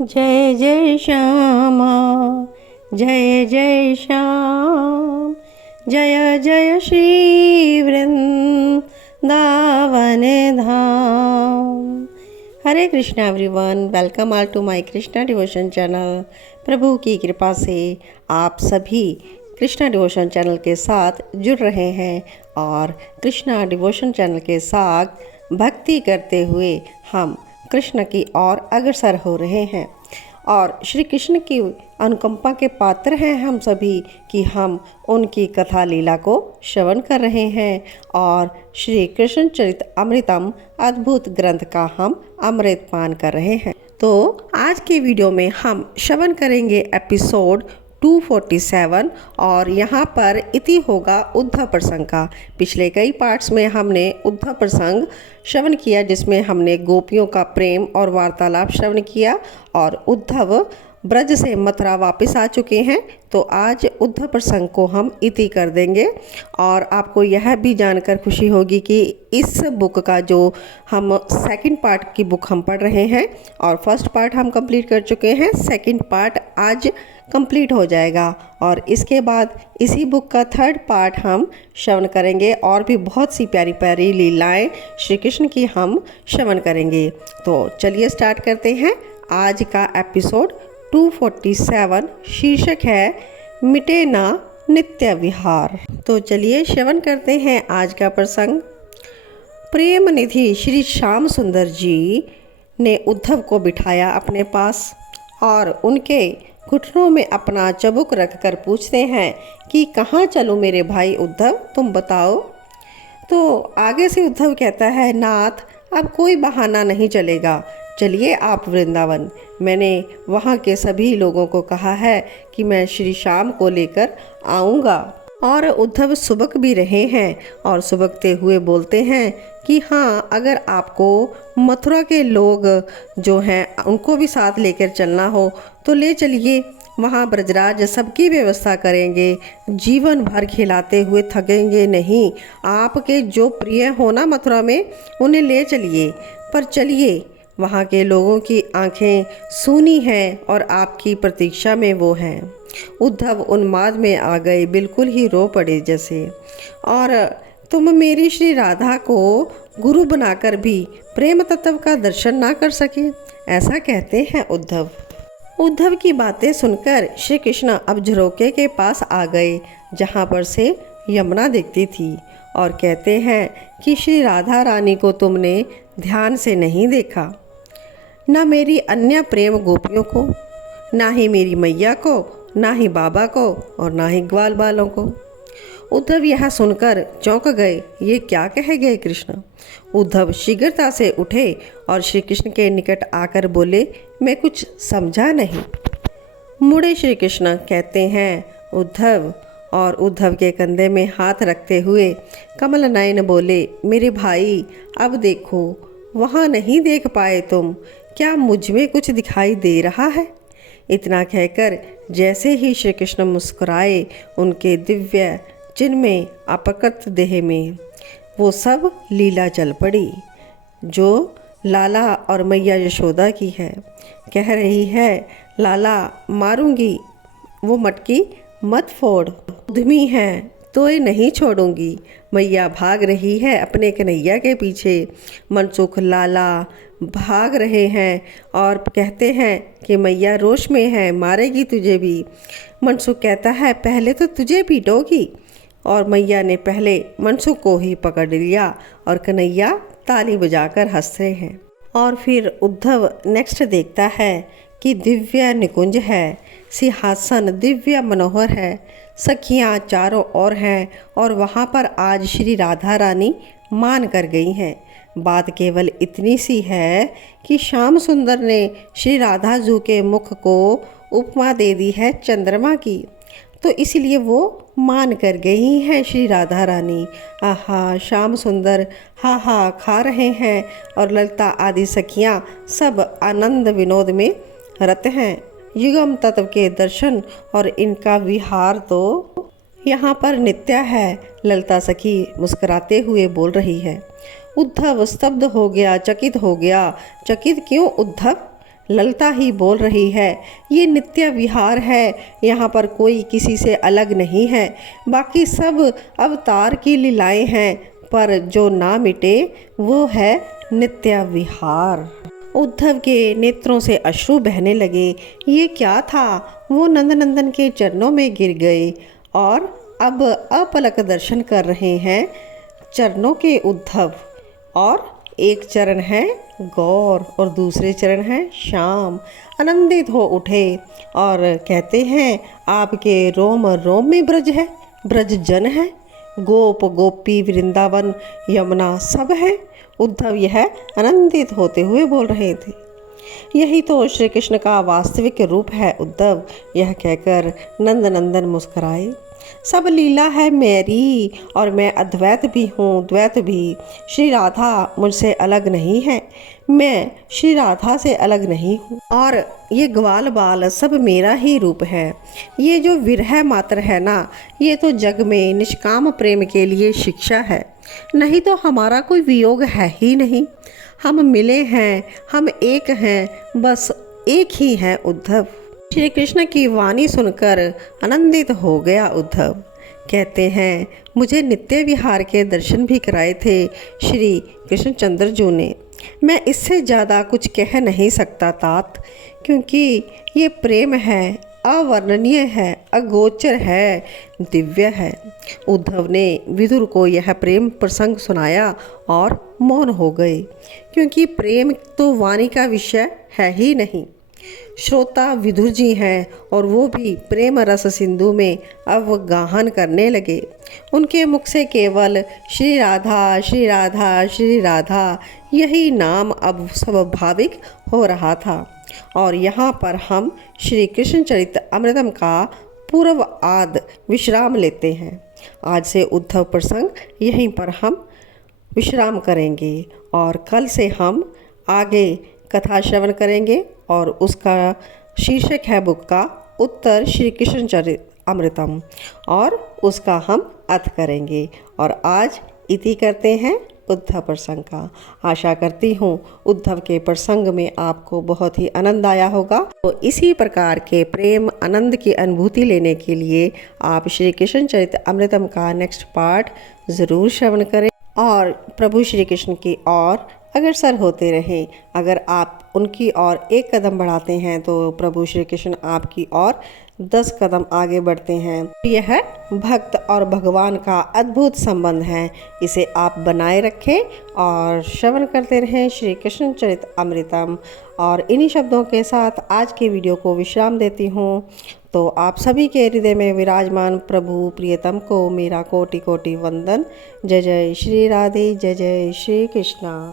जय जय श्यामा जय जय श्याम, जय जय श्री वृंदावन धाम। हरे Krishna everyone, welcome all to my Krishna devotion channel. प्रभु की कृपा से आप सभी कृष्णा डिवोशन चैनल के साथ जुड़ रहे हैं और कृष्णा डिवोशन चैनल के साथ भक्ति करते हुए हम कृष्ण की ओर अग्रसर हो रहे हैं और श्री कृष्ण की अनुकंपा के पात्र हैं हम सभी कि हम उनकी कथा लीला को श्रवण कर रहे हैं और श्री कृष्ण चरित अमृतम अद्भुत ग्रंथ का हम अमृत पान कर रहे हैं। तो आज के वीडियो में हम श्रवण करेंगे एपिसोड 247 और यहाँ पर इति होगा उद्धव प्रसंग का। पिछले कई पार्ट्स में हमने उद्धव प्रसंग श्रवण किया जिसमें हमने गोपियों का प्रेम और वार्तालाप श्रवण किया और उद्धव ब्रज से मथुरा वापस आ चुके हैं। तो आज उद्धव प्रसंग को हम इति कर देंगे और आपको यह भी जानकर खुशी होगी कि इस बुक का जो हम सेकंड पार्ट की बुक हम पढ़ रहे हैं और फर्स्ट पार्ट हम कंप्लीट कर चुके हैं, सेकंड पार्ट आज कंप्लीट हो जाएगा और इसके बाद इसी बुक का थर्ड पार्ट हम श्रवण करेंगे और भी बहुत सी प्यारी प्यारी लीलाएं श्री कृष्ण की हम श्रवण करेंगे। तो चलिए स्टार्ट करते हैं आज का एपिसोड 247। शीर्षक है मिटे ना नित्य विहार। तो चलिए श्रवण करते हैं आज का प्रसंग। प्रेम निधि श्री श्याम सुंदर जी ने उद्धव को बिठाया अपने पास और उनके घुटनों में अपना चबुक रखकर पूछते हैं कि कहाँ चलूँ मेरे भाई उद्धव, तुम बताओ। तो आगे से उद्धव कहता है, नाथ अब कोई बहाना नहीं चलेगा, चलिए आप वृंदावन। मैंने वहाँ के सभी लोगों को कहा है कि मैं श्री श्याम को लेकर आऊँगा। और उद्धव सुबक भी रहे हैं और सुबकते हुए बोलते हैं कि हाँ, अगर आपको मथुरा के लोग जो हैं उनको भी साथ लेकर चलना हो तो ले चलिए, वहाँ ब्रजराज सबकी व्यवस्था करेंगे, जीवन भर खिलाते हुए थकेंगे नहीं। आपके जो प्रिय हो ना मथुरा में उन्हें ले चलिए, पर चलिए, वहाँ के लोगों की आंखें सूनी हैं और आपकी प्रतीक्षा में वो हैं। उद्धव उन्माद में आ गए, बिल्कुल ही रो पड़े जैसे। और तुम मेरी श्री राधा को गुरु बनाकर भी प्रेम तत्व का दर्शन ना कर सके, ऐसा कहते हैं उद्धव। उद्धव की बातें सुनकर श्री कृष्ण अब झरोके के पास आ गए जहाँ पर से यमुना दिखती थी और कहते हैं कि श्री राधा रानी को तुमने ध्यान से नहीं देखा, ना मेरी अन्य प्रेम गोपियों को, ना ही मेरी मैया को, ना ही बाबा को और ना ही ग्वाल बालों को। उद्धव यह सुनकर चौंक गए, ये क्या कह गए कृष्ण। उद्धव शीघ्रता से उठे और श्री कृष्ण के निकट आकर बोले, मैं कुछ समझा नहीं। मुड़े श्री कृष्ण कहते हैं उद्धव और उद्धव के कंधे में हाथ रखते हुए कमल नयन बोले, मेरे भाई अब देखो, वहाँ नहीं देख पाए तुम, क्या मुझ में कुछ दिखाई दे रहा है। इतना कहकर जैसे ही श्री कृष्ण मुस्कुराए, उनके दिव्य चिन्ह में अपकृत देह में वो सब लीला चल पड़ी जो लाला और मैया यशोदा की है। कह रही है, लाला मारूंगी वो मटकी मत फोड़, उद्यमी है तो ये नहीं छोड़ूंगी। मैया भाग रही है अपने कन्हैया के पीछे, मनसुख लाला भाग रहे हैं और कहते हैं कि मैया रोष में है, मारेगी तुझे भी। मनसुख कहता है, पहले तो तुझे पीटोगी, और मैया ने पहले मनसुख को ही पकड़ लिया और कन्हैया ताली बजाकर हंस रहे हैं। और फिर उद्धव नेक्स्ट देखता है कि दिव्य निकुंज है, सिंहासन दिव्य मनोहर है, सखियाँ चारों ओर हैं और वहाँ पर आज श्री राधा रानी मान कर गई हैं। बात केवल इतनी सी है कि श्याम सुंदर ने श्री राधा जू के मुख को उपमा दे दी है चंद्रमा की, तो इसलिए वो मान कर गई हैं श्री राधा रानी। आहा, श्याम सुंदर हा हा खा रहे हैं और ललिता आदि सखियाँ सब आनंद विनोद में रत हैं। युगम तत्व के दर्शन और इनका विहार तो यहाँ पर नित्य है। ललिता सखी मुस्कुराते हुए बोल रही है। उद्धव स्तब्ध हो गया, चकित हो गया। चकित क्यों उद्धव? ललता ही बोल रही है, ये नित्य विहार है, यहाँ पर कोई किसी से अलग नहीं है। बाकी सब अवतार की लीलाएं हैं, पर जो ना मिटे वो है नित्य विहार। उद्धव के नेत्रों से अश्रु बहने लगे। ये क्या था? वो नंदनंदन के चरणों में गिर गए और अब अपलक दर्शन कर रहे हैं चरणों के उद्धव। और एक चरण है गौर और दूसरे चरण है श्याम। आनंदित हो उठे और कहते हैं, आपके रोम रोम में ब्रज है, ब्रज जन है, गोप गोपी वृंदावन यमुना सब है। उद्धव यह आनंदित होते हुए बोल रहे थे। यही तो श्री कृष्ण का वास्तविक रूप है उद्धव। यह कहकर नंदनंदन मुस्कुराए। सब लीला है मेरी और मैं अद्वैत भी हूँ, द्वैत भी। श्री राधा मुझसे अलग नहीं है, मैं श्री राधा से अलग नहीं हूँ। और ये ग्वाल बाल सब मेरा ही रूप है। ये जो विरह मात्र है ना, ये तो जग में निष्काम प्रेम के लिए शिक्षा है। नहीं तो हमारा कोई वियोग है ही नहीं। हम मिले हैं, हम एक हैं, बस एक ही हैं उद्धव। श्री कृष्ण की वाणी सुनकर आनंदित हो गया उद्धव। कहते हैं, मुझे नित्य विहार के दर्शन भी कराए थे श्री कृष्णचंद्र जी ने। मैं इससे ज़्यादा कुछ कह नहीं सकता तात, क्योंकि ये प्रेम है, अवर्णनीय है, अगोचर है, दिव्य है। उद्धव ने विदुर को यह प्रेम प्रसंग सुनाया और मौन हो गए, क्योंकि प्रेम तो वाणी का विषय है ही नहीं। श्रोता विदुर जी हैं और वो भी प्रेम रस सिंधु में अवगाहन करने लगे। उनके मुख से केवल श्री राधा श्री राधा श्री राधा यही नाम अब स्वाभाविक हो रहा था। और यहाँ पर हम श्री कृष्ण चरित अमृतम का पूर्व आद विश्राम लेते हैं। आज से उद्धव प्रसंग यहीं पर हम विश्राम करेंगे और कल से हम आगे कथा श्रवण करेंगे और उसका शीर्षक है बुक का उत्तर श्री कृष्ण चरित अमृतम और उसका हम अर्थ करेंगे। और आज इति करते हैं उद्धव प्रसंग का। आशा करती हूँ उद्धव के प्रसंग में आपको बहुत ही आनंद आया होगा। तो इसी प्रकार के प्रेम आनंद की अनुभूति लेने के लिए आप श्री कृष्ण चरित अमृतम का नेक्स्ट पार्ट ज़रूर श्रवण करें और प्रभु श्री कृष्ण की ओर अग्रसर होते रहें। अगर आप उनकी ओर एक कदम बढ़ाते हैं तो प्रभु श्री कृष्ण आपकी ओर 10 कदम आगे बढ़ते हैं। यह भक्त और भगवान का अद्भुत संबंध है। इसे आप बनाए रखें और श्रवण करते रहें श्री कृष्ण चरित अमृतम। और इन्हीं शब्दों के साथ आज के वीडियो को विश्राम देती हूँ। तो आप सभी के हृदय में विराजमान प्रभु प्रियतम को मेरा कोटि कोटि वंदन। जय जय श्री राधे, जय जय श्री कृष्णा।